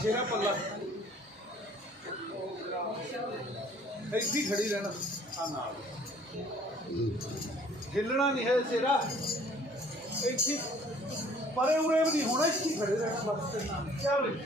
ਕਾਰ ਸ਼ੇਰਾ ਪੱਲਾ। ਇੱਥੇ ਖੜੀ ਰਹਿਣਾ। ਆ ਨਾਲ। ਹਿੱਲਣਾ ਨਹੀਂ ਹੈ ਸ਼ੇਰਾ ਇੱਥੇ ਪਰੇ ਉਰੇ ਵੀ ਨਹੀਂ ਹੋਣਾ, ਇੱਥੇ ਖੜੇ ਰਹਿਣਾ ਬਸ ਚੱਲ।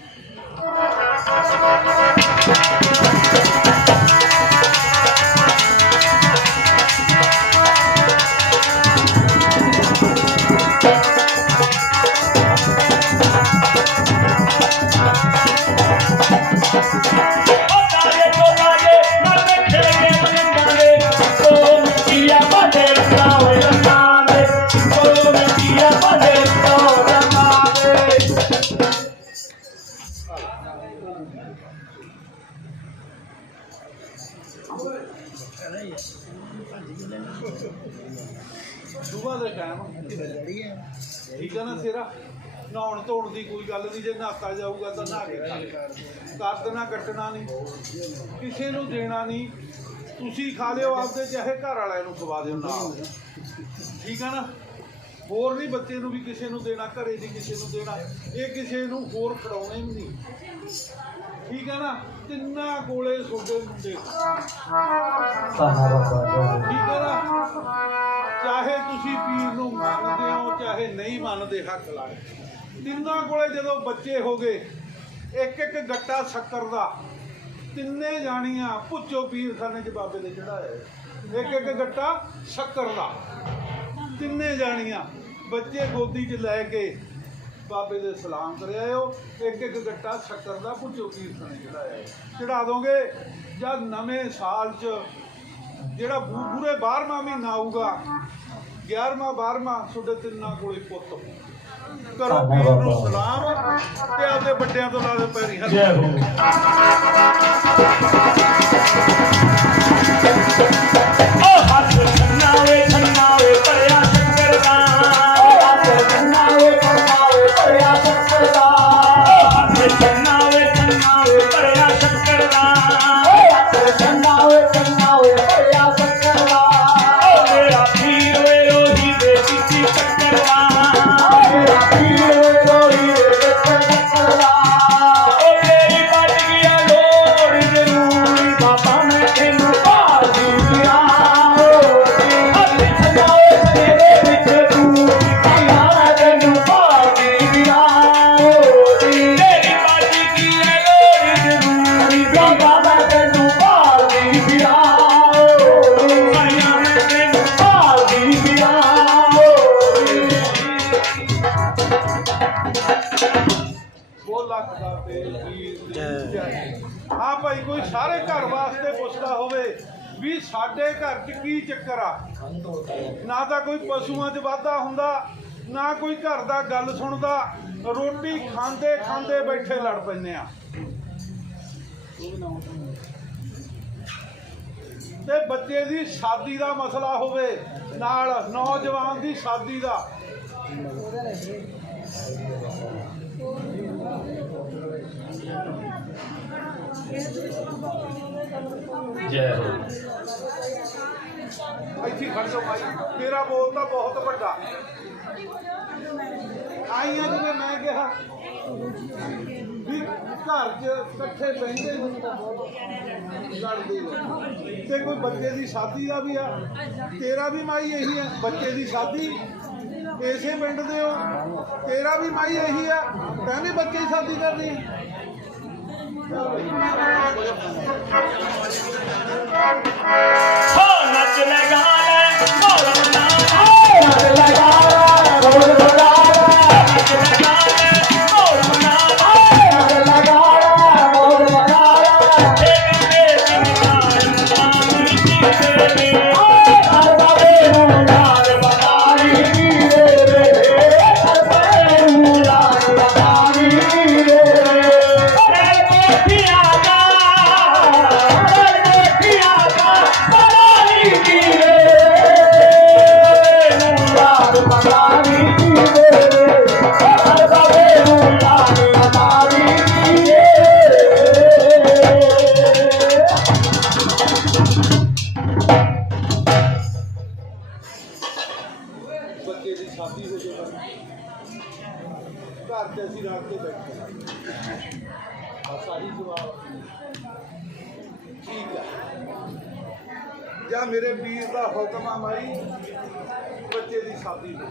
ਸੁਬਾਹ ਦੇ ਟਾਈਮ ਠੀਕ ਹੈ ਨਾ ਸ਼ੇਰਾ? ਨਹਾਉਣ ਧੋਣ ਦੀ ਕੋਈ ਗੱਲ ਨਹੀਂ, ਜੇ ਨਹਾਤਾ ਜਾਊਗਾ ਤਾਂ ਨਹਾ ਕੇ ਖਾ ਕੱਦ ਨਾ ਕੱਟਣਾ ਨਹੀਂ। ਕਿਸੇ ਨੂੰ ਦੇਣਾ ਨਹੀਂ। ਤੁਸੀਂ ਖਾ ਲਿਓ ਆਪਦੇ, ਚਾਹੇ ਘਰ ਵਾਲਿਆਂ ਨੂੰ ਖਵਾ ਦਿਓ ਨਾਲ। ਠੀਕ ਹੈ ਨਾ? ਹੋਰ ਨਹੀਂ ਬੱਚੇ ਨੂੰ ਵੀ ਕਿਸੇ ਨੂੰ ਦੇਣਾ, ਘਰੇ ਦੀ ਕਿਸੇ ਨੂੰ ਦੇਣਾ। ਇਹ ਕਿਸੇ ਨੂੰ ਹੋਰ ਫੜਾਉਣੇ ਵੀ ਨਹੀਂ। ਠੀਕ ਹੈ ਨਾ? ਤਿੰਨਾਂ ਕੋਲੇ ਤੁਹਾਡੇ ਮੁੰਡੇ। ਠੀਕ ਹੈ ਨਾ? ਚਾਹੇ ਤੁਸੀਂ ਪੀਰ ਨੂੰ ਮੰਨਦੇ ਹੋ, ਚਾਹੇ ਨਹੀਂ ਮੰਨਦੇ ਹੱਕ ਲਾਏ ਤਿੰਨਾਂ ਕੋਲੇ ਜਦੋਂ ਬੱਚੇ ਹੋ ਗਏ, ਇੱਕ ਇੱਕ ਗੱਟਾ ਸ਼ੱਕਰ ਦਾ, ਤਿੰਨੇ ਜਾਣੀਆਂ, ਪੁੱਛੋ ਪੀਰ ਖਾਨੇ ਚ ਬਾਬੇ ਦੇ ਚੜਾਇਆ ਇੱਕ ਇੱਕ ਗੱਟਾ ਸ਼ੱਕਰ ਦਾ। ਤਿੰਨੇ ਜਾਣੀਆਂ ਬੱਚੇ ਗੋਦੀ 'ਚ ਲੈ ਕੇ ਬਾਬੇ ਦੇ ਸਲਾਮ ਕਰ ਆਇਓ। ਇੱਕ ਇੱਕ ਗੱਟਾ ਸ਼ੱਕਰ ਦਾ ਪੁੱਛੋ ਪੀਰ ਖਾਨੇ ਚੜਾਇਆ। ਚੜਾ ਦੋਗੇ? ਜਦ ਨਵੇਂ ਸਾਲ 'ਚ ਜਿਹੜਾ ਪੂਰੇ 12ਵਾਂ ਮਹੀਨਾ ਆਊਗਾ 11ਵਾਂ 12ਵਾਂ ਤੁਹਾਡੇ ਤਿੰਨਾਂ ਕੋਲੇ ਪੁੱਤ ਕਰੋ ਪੀਰ ਨੂੰ ਸਲਾਮ ਤੇ ਆਪਦੇ ਵੱਡਿਆਂ ਤੋਂ ਲਾ ਦੇ ਪੈਰੀ ਹੱਥ। ਜੈ ਹੋ ਹਾਂ ਭਾਈ ਕੋਈ ਸਾਰੇ ਘਰ ਵਾਸਤੇ ਪੁੱਛਦਾ ਹੋਵੇ ਵੀ ਸਾਡੇ ਘਰ 'ਚ ਕੀ ਚੱਕਰ ਆ? ਨਾ ਤਾਂ ਕੋਈ ਪਸ਼ੂਆਂ 'ਚ ਵਾਧਾ ਹੁੰਦਾ, ਨਾ ਕੋਈ ਘਰ ਦਾ ਗੱਲ ਸੁਣਦਾ, ਰੋਟੀ ਖਾਂਦੇ ਖਾਂਦੇ ਬੈਠੇ ਲੜ ਪੈਂਦੇ ਆ। ਤੇ ਬੱਚੇ ਦੀ ਸ਼ਾਦੀ ਦਾ ਮਸਲਾ ਹੋਵੇ, ਨਾਲ ਨੌਜਵਾਨ ਦੀ ਸ਼ਾਦੀ ਦਾ। ਜੈ ਹੋ। ਇੱਥੇ ਖੜ ਜਾਓ ਭਾਈ। ਮੇਰਾ ਬੋਲ ਤਾਂ ਬਹੁਤ ਵੱਡਾ। ਆਈਆਂ ਜਿਵੇਂ ਮੈਂ ਕਿਹਾ ਵੀ ਘਰ 'ਚ ਇਕੱਠੇ ਬਹਿੰਦੇ ਨੂੰ ਲੜਦੇ ਨੇ। ਤੇ ਕੋਈ ਬੱਚੇ ਦੀ ਸ਼ਾਦੀ ਦਾ ਵੀ ਆ। ਤੇਰਾ ਵੀ ਮਾਈ ਇਹੀ ਆ। ਬੱਚੇ ਦੀ ਸ਼ਾਦੀ। ਇਸੇ ਪਿੰਡ ਦੇ ਹੋ। ਤੇਰਾ ਵੀ ਮਾਈ ਇਹੀ ਆ। ਤੈਂ ਵੀ ਬੱਚੇ ਦੀ ਸ਼ਾਦੀ ਕਰਨੀ ਆ। ਹੋ ਨੱਚ ਲਗਾ ਲੈ ਆਧਾਰ ਜਵਾਬ। ਠੀਕ ਹੈ ਜਾਂ ਮੇਰੇ ਵੀਰ ਦਾ ਹੁਕਮ ਆ ਮਾਈ, ਬੱਚੇ ਦੀ ਸ਼ਾਦੀ ਹੋ